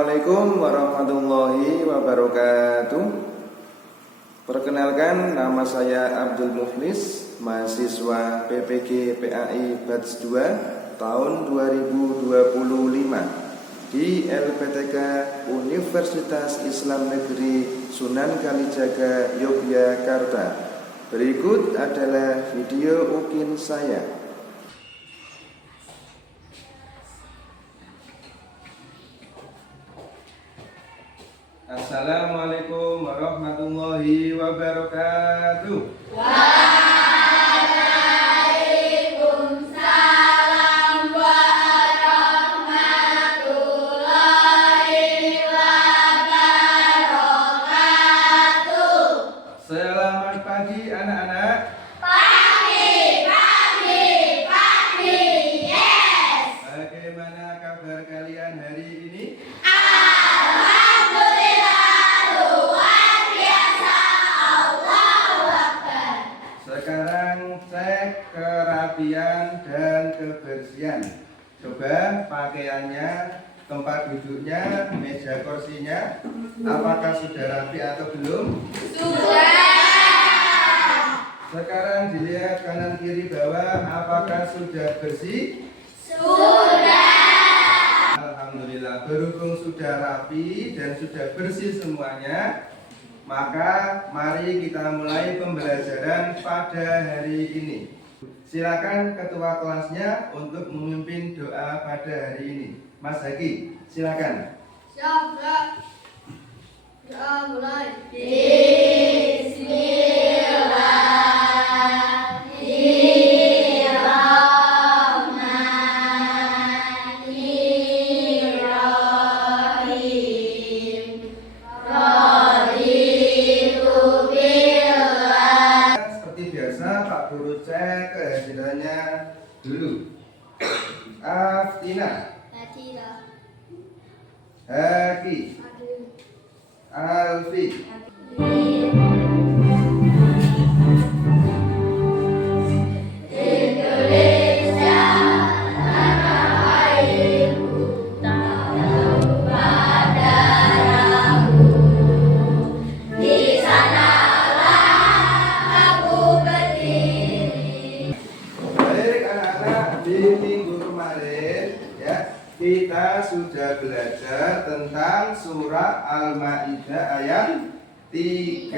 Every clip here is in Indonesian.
Assalamualaikum warahmatullahi wabarakatuh. Perkenalkan, nama saya Abdul Muflis, mahasiswa PPG PAI Batch 2 tahun 2025 di LPTK Universitas Islam Negeri Sunan Kalijaga, Yogyakarta. Berikut adalah video ukin saya. Assalamualaikum warahmatullahi wabarakatuh. Waalaikumsalam warahmatullahi wabarakatuh. Selamat pagi anak-anak. Pagi, yes. Bagaimana kabar kalian hari ini? Sekarang cek kerapian dan kebersihan. Coba pakaiannya, tempat duduknya, meja kursinya, apakah sudah rapi atau belum? Sudah. Sekarang dilihat kanan kiri bawah, apakah sudah bersih? Sudah. Alhamdulillah, berhubung sudah rapi dan sudah bersih semuanya, maka mari kita mulai pembelajaran pada hari ini. Silakan ketua kelasnya untuk memimpin doa pada hari ini. Mas Haki, silakan. Siap. Doa mulai. Bismillahirrahmanirrahim. Seperti biasa, Pak Guru cek kehadirannya dulu. Aftina, Haki, Alfi. Indonesia tanah airku, tak lupa darahmu. Di sanalah aku berdiri. Baik anak-anak, di minggu kemarin ya kita sudah belajar tentang surah Al-Maidah ayat 3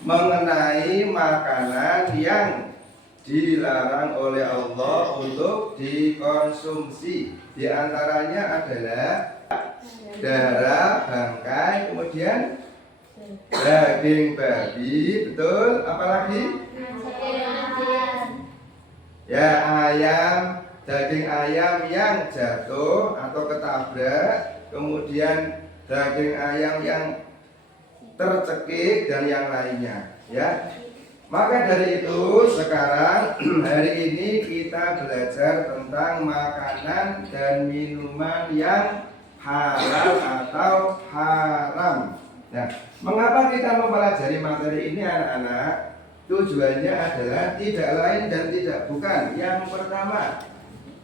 mengenai makanan yang dilarang oleh Allah untuk dikonsumsi. Di antaranya adalah darah, bangkai, kemudian daging babi, betul? Apalagi? Ya, ayam, daging ayam yang jatuh atau ketabrak, kemudian daging ayam yang tercekik dan yang lainnya, ya. Maka dari itu sekarang hari ini kita belajar tentang makanan dan minuman yang halal atau haram. Nah, mengapa kita mempelajari materi ini anak-anak? Tujuannya adalah tidak lain dan tidak bukan. Yang pertama,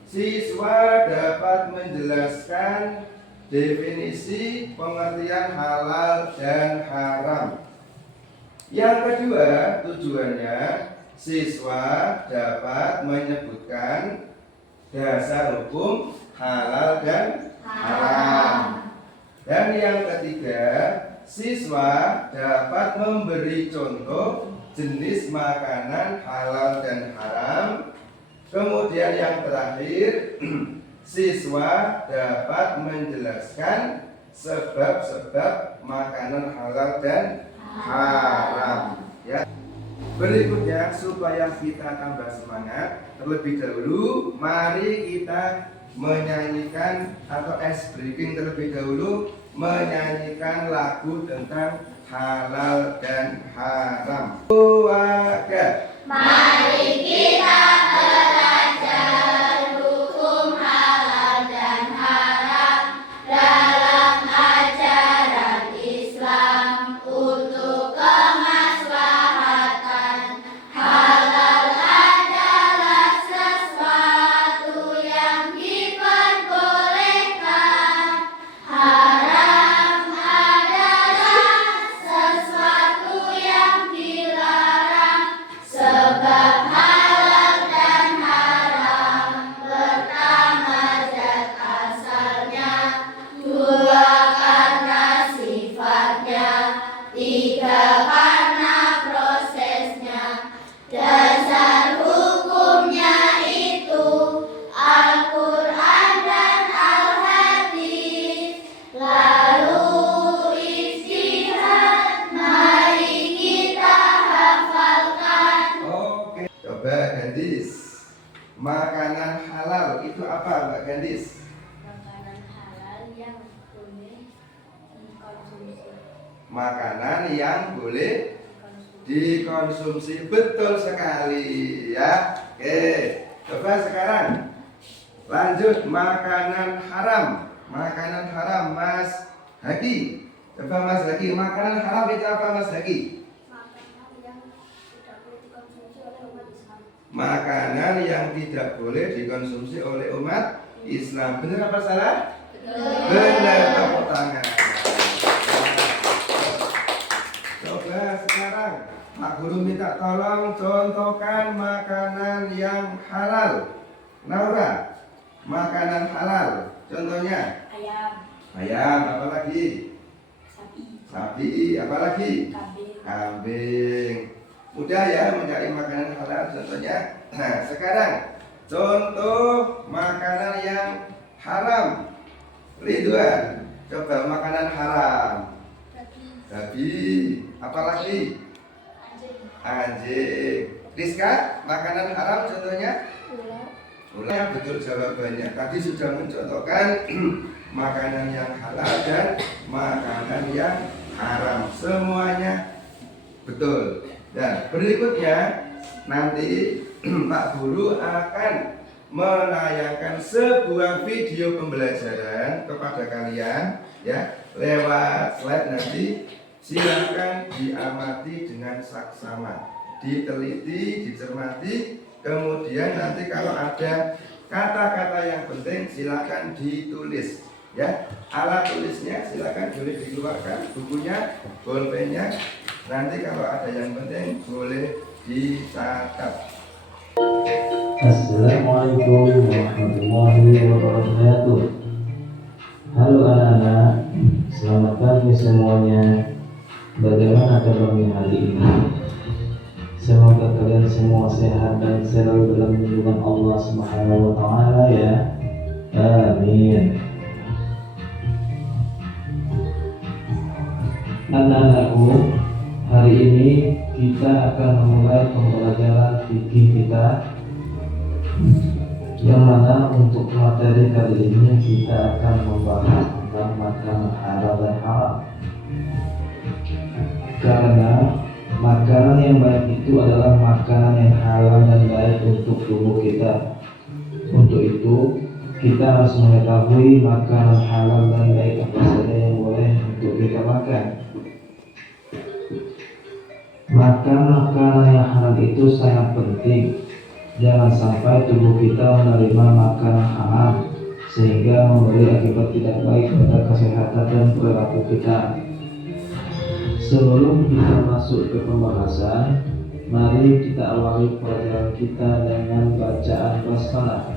siswa dapat menjelaskan definisi pengertian halal dan haram. Yang kedua, tujuannya siswa dapat menyebutkan dasar hukum halal dan haram. Dan yang ketiga, siswa dapat memberi contoh jenis makanan halal dan haram. Kemudian yang terakhir, siswa dapat menjelaskan sebab-sebab makanan halal dan haram, ya. Berikutnya, supaya kita tambah semangat, terlebih dahulu mari kita menyanyikan atau ice breaking terlebih dahulu, menyanyikan lagu tentang halal dan haram. Keluarga, Mari kita belajar hukum halal dan haram dalam ajaran Islam untuk kemaslahatan. Halal adalah sesuatu yang diperbolehkan, Entis. Makanan halal yang boleh dikonsumsi. Makanan yang boleh dikonsumsi, betul sekali ya. Oke, coba sekarang lanjut makanan haram. Makanan haram, Mas Haki. Coba Mas Haki, makanan haram itu apa Mas Haki? Makanan yang tidak boleh dikonsumsi oleh umat Islam. Benar apa salah? Benar, tepuk tangan. Coba sekarang Pak Guru minta tolong contohkan makanan yang halal. Naura, makanan halal. Contohnya Ayam, ayam, apa lagi? Sapi, apa lagi? kambing, Kambing. Mudah ya mencari makanan halal contohnya. Nah, sekarang contoh makanan yang haram. Ridwan, coba makanan haram. Babi, apa lagi? Anjing. Rizka, makanan haram contohnya? Ular. Betul jawabannya. Tadi sudah mencontohkan makanan yang halal dan makanan yang haram. Semuanya betul. Dan berikutnya nanti Pak Guru akan menayangkan sebuah video pembelajaran kepada kalian ya lewat slide nanti. Silakan diamati dengan saksama, diteliti, dicermati, kemudian nanti kalau ada kata-kata yang penting silakan ditulis ya. Alat tulisnya silakan boleh dikeluarkan, bukunya, bolpennya. Nanti kalau ada yang penting boleh dicatat. Assalamualaikum warahmatullahi wabarakatuh. Halo anak-anak, selamat pagi semuanya. Bagaimana kabarnya hari ini? Semoga kalian semua sehat dan selalu dalam lindungan Allah Subhanahu wa taala ya. Amin. Anak-anakku, hari ini kita akan memulai pembelajaran fikih kita, yang mana untuk materi kali ini kita akan membahas tentang makanan halal dan haram. Karena makanan yang baik itu adalah makanan yang halal dan baik untuk tubuh kita. Untuk itu kita harus mengetahui makanan halal dan baik apa saja yang boleh untuk kita makan. Makan makanan yang halal itu sangat penting. Jangan sampai tubuh kita menerima makanan haram sehingga memberi akibat tidak baik pada kesehatan dan perilaku kita. Sebelum kita masuk ke pembahasan, mari kita awali pelajaran kita dengan bacaan basmalah.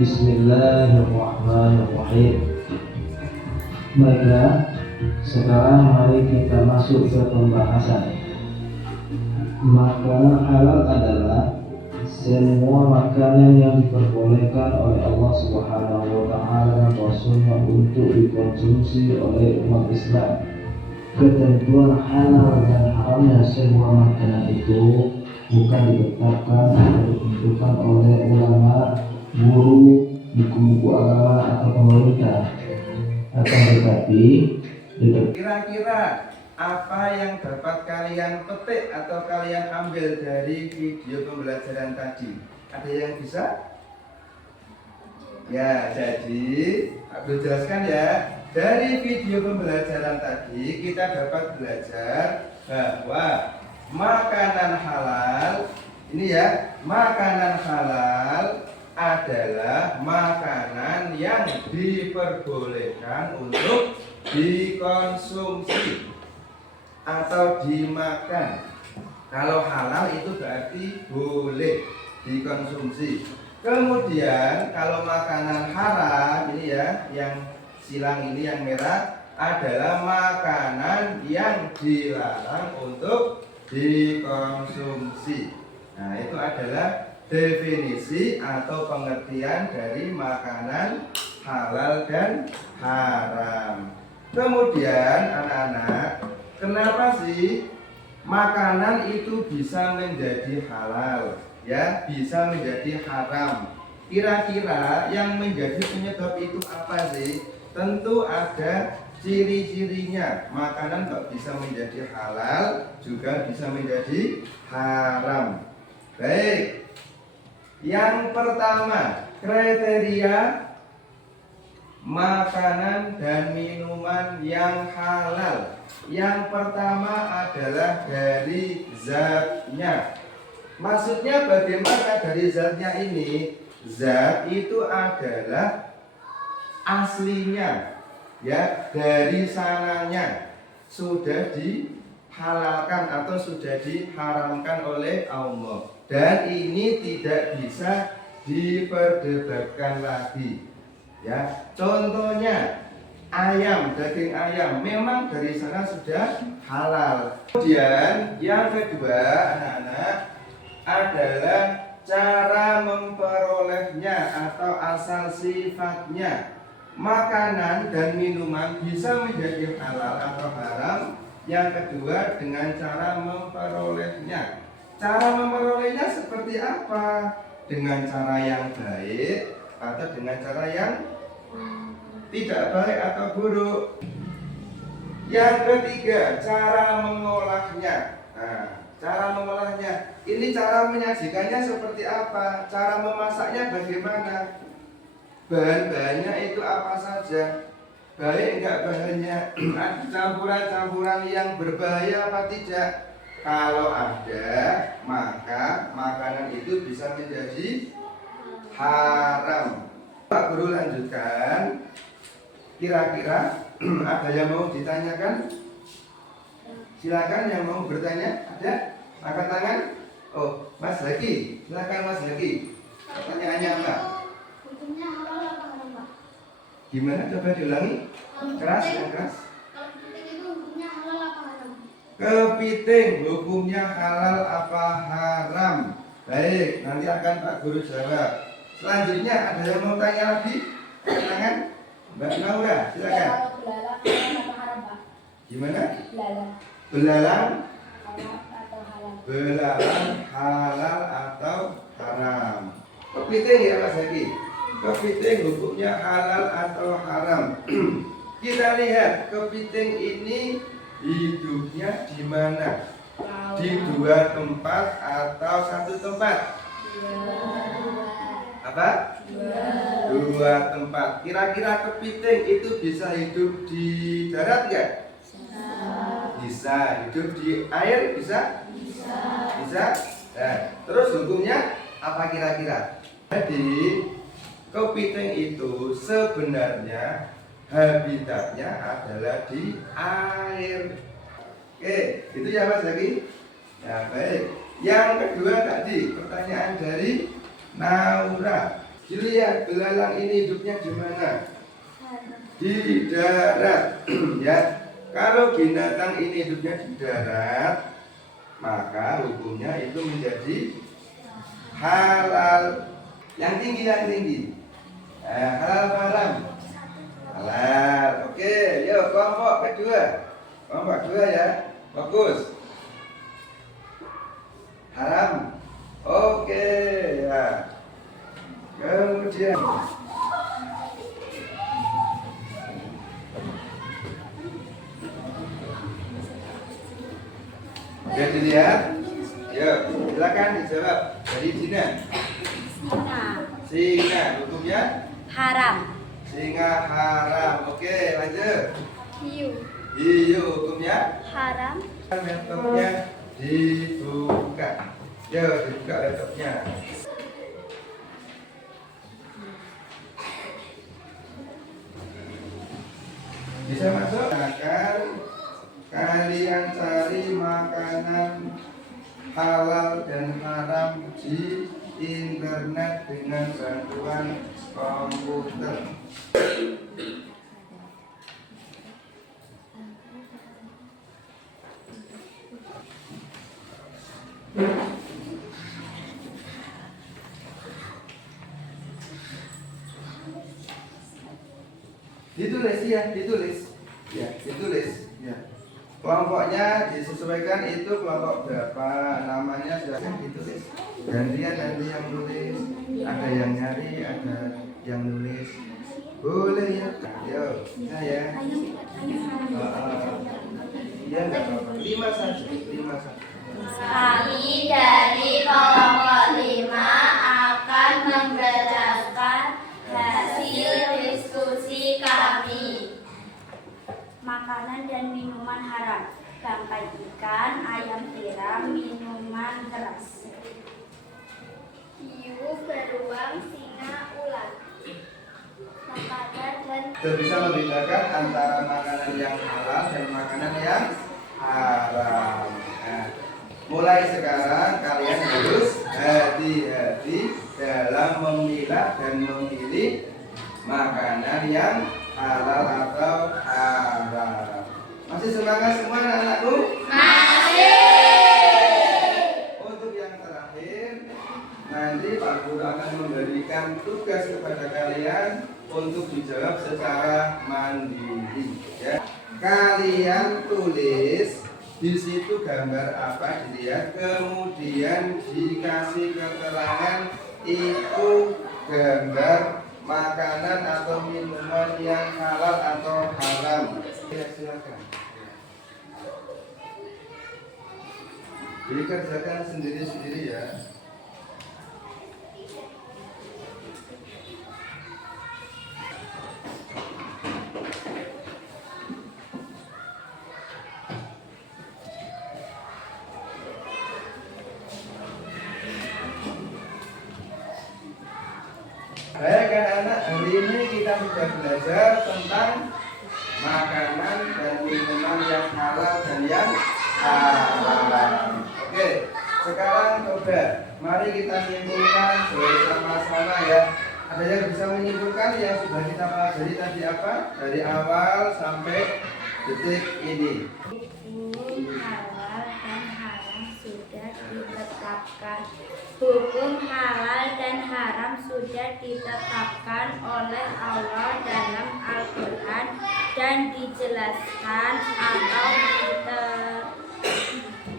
Bismillahirrahmanirrahim. Baiklah, sekarang mari kita masuk ke pembahasan. Makanan halal adalah semua makanan yang diperbolehkan oleh Allah Subhanahu wa taala dan Rasulnya untuk dikonsumsi oleh umat Islam. Ketentuan halal dan haramnya semua makanan itu bukan ditetapkan atau ditentukan oleh ulama, guru, buku-buku agama atau pemerintah. Akan tetapi Kira-kira apa yang dapat kalian petik atau kalian ambil dari video pembelajaran tadi? Ada yang bisa? Ya, jadi aku jelaskan ya. Dari video pembelajaran tadi kita dapat belajar bahwa makanan halal ini ya, makanan halal adalah makanan yang diperbolehkan untuk dikonsumsi atau dimakan. Kalau halal itu berarti boleh dikonsumsi. Kemudian kalau makanan haram ini ya, yang silang ini yang merah adalah makanan yang dilarang untuk dikonsumsi. Nah, itu adalah definisi atau pengertian dari makanan halal dan haram. Kemudian anak-anak, kenapa sih makanan itu bisa menjadi halal, ya, bisa menjadi haram? Kira-kira yang menjadi penyebab itu apa sih? Tentu ada ciri-cirinya. Makanan kok bisa menjadi halal, juga bisa menjadi haram. Baik. Yang pertama, kriteria makanan dan minuman yang halal. Yang pertama adalah dari zatnya. Maksudnya bagaimana dari zatnya ini? Zat itu adalah aslinya, ya, dari sananya sudah dihalalkan atau sudah diharamkan oleh Allah, dan ini tidak bisa diperdebatkan lagi, ya. Contohnya ayam, daging ayam memang dari sana sudah halal. Kemudian yang kedua, anak-anak, adalah cara memperolehnya atau asal sifatnya. Makanan dan minuman bisa menjadi halal atau haram. Yang kedua, dengan cara memperolehnya. Cara memperolehnya seperti apa? Dengan cara yang baik atau dengan cara yang tidak baik atau buruk. Yang ketiga, cara mengolahnya. Nah, cara mengolahnya, ini cara menyajikannya seperti apa? Cara memasaknya bagaimana? Bahan-bahannya itu apa saja? Baik enggak bahannya? Ada campuran-campuran yang berbahaya apa tidak? Kalau ada, maka makanan itu bisa menjadi haram. Pak Guru lanjutkan. Kira-kira ada yang mau ditanyakan? Silakan yang mau bertanya. Ada? Angkat tangan. Oh, Mas Zaki. Silakan Mas Zaki. Pertanyaannya apa? Hukumnya halal apa haram, Pak? Gimana? Coba diulangi. Keras, yang keras. Kalau kepiting itu hukumnya halal apa haram? Kepiting hukumnya halal apa haram? Baik, nanti akan Pak Guru jawab. Selanjutnya ada yang mau tanya lagi? Tangan. Mbak Naura, silakan. Kalau belalang halal apa haram, Pak? Gimana? Belalang Belalang, halal atau haram? belalang halal atau haram? Kepiting ya Mas Zaki. Kepiting hukumnya halal atau haram? Kita lihat kepiting ini hidupnya di mana? Di dua tempat atau satu tempat? Apa? Dua tempat. Kira-kira kepiting itu bisa hidup di darat nggak? Bisa. Hidup di air bisa? Bisa. Nah, terus hukumnya apa kira-kira? Jadi kepiting itu sebenarnya habitatnya adalah di air. Oke, itu ya Mas Zaki. Ya baik. Yang kedua tadi pertanyaan dari Naura. Dilihat belalang ini hidupnya di mana? Di darat. Ya. Kalau binatang ini hidupnya di darat, maka hukumnya itu menjadi halal. Yang tinggi. Halal apa haram? Halal. Oke, yuk kelompok kedua. Kelompok kedua ya. Fokus. Haram. Oke, ya. Kemudian oke, dilihat. Yuk, silakan dijawab. Dari Cina. Singa, hukumnya Haram. singa haram. Oke, lanjut. Hiu. Hiu, hukumnya Haram. laptopnya dibuka. Yuk, dibuka laptopnya. Bisa masuk? Akan kalian cari makanan halal dan haram di internet dengan bantuan komputer. Ditulis ya, ditulis. Ya, ditulis. Ya. Kelompoknya disesuaikan itu kelompok berapa, namanya sudah ditulis. Gantian nanti yang nulis, ada yang nyari, ada yang nulis. Boleh ya? Ayo, nah ya. Ya enggak apa-apa. 5 saja, 5 saja. Kami dari kelompok 5 akan membacakan hasil diskusi kami. Makanan dan minuman haram, bangkai ikan, ayam tiram, minuman keras. Hiu, beruang, singa, ular. Makanan dan Sudah bisa membedakan antara makanan yang halal dan makanan yang haram. Nah, mulai sekarang kalian harus hati-hati dalam memilah dan memilih makanan yang halal atau haram. Masih semangat semua anak-anakku? Masih. Untuk yang terakhir, nanti Pak Guru akan memberikan tugas kepada kalian untuk dijawab secara mandiri. Ya. Kalian tulis di situ gambar apa dilihat, kemudian dikasih keterangan itu gambar makanan atau minuman yang halal atau haram. Ya, silakan. Dikerjakan sendiri-sendiri ya. Baik anak-anak, hari ini kita sudah belajar tentang makanan dan minuman yang halal dan yang haram. Oke, sekarang coba mari kita simpulkan bersama-sama ya. Ada yang bisa menyimpulkan yang sudah kita pelajari tadi apa? Dari awal sampai detik ini. hukum halal dan haram sudah ditetapkan. Hukum halal dan haram sudah ditetapkan oleh Allah dalam Al-Quran dan dijelaskan atau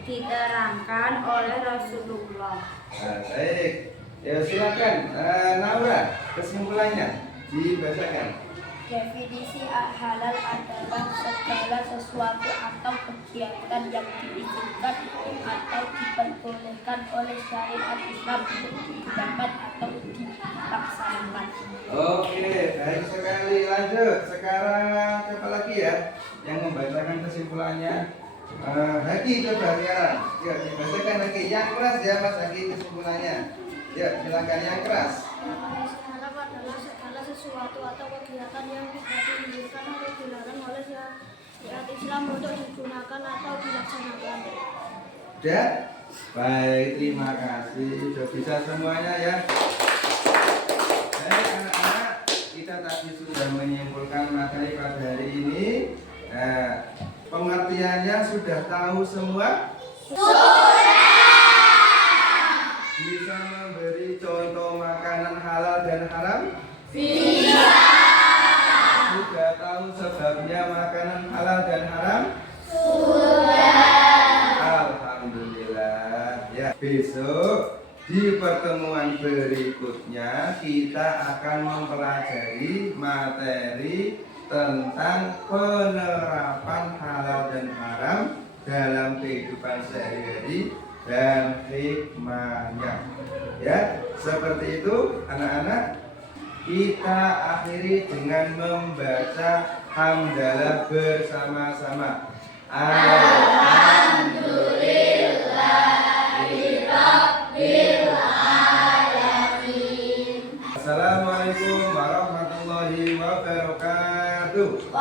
diterangkan oleh Rasulullah. Baik, ya silakan Naura, kesimpulannya dibacakan. Definisi halal adalah segala sesuatu atau kegiatan yang diizinkan atau diperbolehkan oleh syariat Islam untuk dilakukan atau dilaksanakan. Oke, baik sekali. Lanjut. Sekarang siapa lagi ya yang membacakan kesimpulannya? Haki coba sekarang. Ya, dibacakan lagi. Yang keras ya Mas Haki kesimpulannya. Ya, silakan yang keras. Halal adalah segala sesuatu atau kegiatan yang tidak diizinkan atau dilarang oleh syariat Islam untuk digunakan atau dilaksanakan. Udah? Baik, terima kasih. Sudah bisa semuanya ya. Baik anak-anak, kita tadi sudah menyimpulkan materi pada hari ini. Nah, pengertiannya sudah tahu semua? Bisa memberi contoh makanan halal dan haram? Bisa. Sudah tahu sebabnya makanan halal dan haram? Alhamdulillah. Ya, besok di pertemuan berikutnya kita akan mempelajari materi tentang penerapan halal dan haram dalam kehidupan sehari-hari dan hikmahnya. Ya, seperti itu anak-anak. Kita akhiri dengan membaca hamdalah bersama-sama. Assalamualaikum warahmatullahi wabarakatuh.